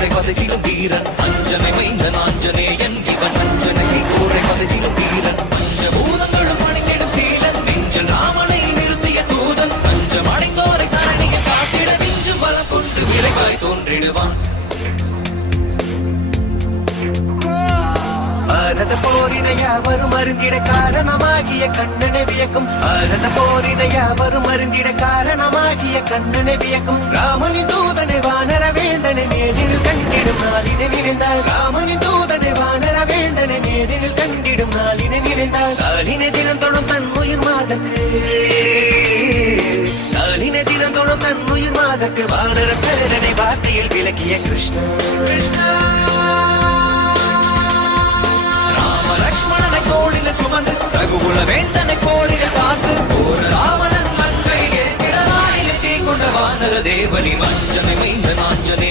சீகோரை பதகிலும் வீரன் அஞ்சனை மைந்தன் ஆஞ்சநேயன் இவன் அஞ்சனை சீகோரை பதகிலும் வீரன் பஞ்சபூதங்களும் பணிந்திடும் சீலன் நெஞ்சல் ராமனை நிறுத்திய தூதன் பஞ்சம் அடைந்தோரை தரணியை காத்திட விஞ்சும் பலம் கொண்டு விரைவாய் தோன்றிடுவான் பாரத போரினையா வரும் அருந்திட காரணமாகிய கண்ணனை வியக்கும் பாரத போரினையா வரும் அருந்திட காரணமாகிய கண்ணனை வியக்கும் ராமனின் தூதனை வானர வேந்தனை நேரில் கண்டிடும் நாளினை நினைந்தால் ராமனின் தூதனை வானர வேந்தனை நேரில் கண்டிடும் நாளினை நினைந்தால் நாளினை தினம் தொடும் தன் உயிர் மாதக்கு நாளினை தினம் தொடும் தன் உயிர் மாதக்கு வானர பேரனை வார்த்தையில் விளக்கிய கிருஷ்ணா கிருஷ்ணா லக்ஷ்மணனை தோளில் சுமந்து ரகுகுல வேந்தனை போரில் பார்த்து ஒரு ராவணன் மங்கை ஏற்றிட நாளில் தீ கொண்ட வானர தேவனி மஞ்சனை மைந்த நாஞ்சனே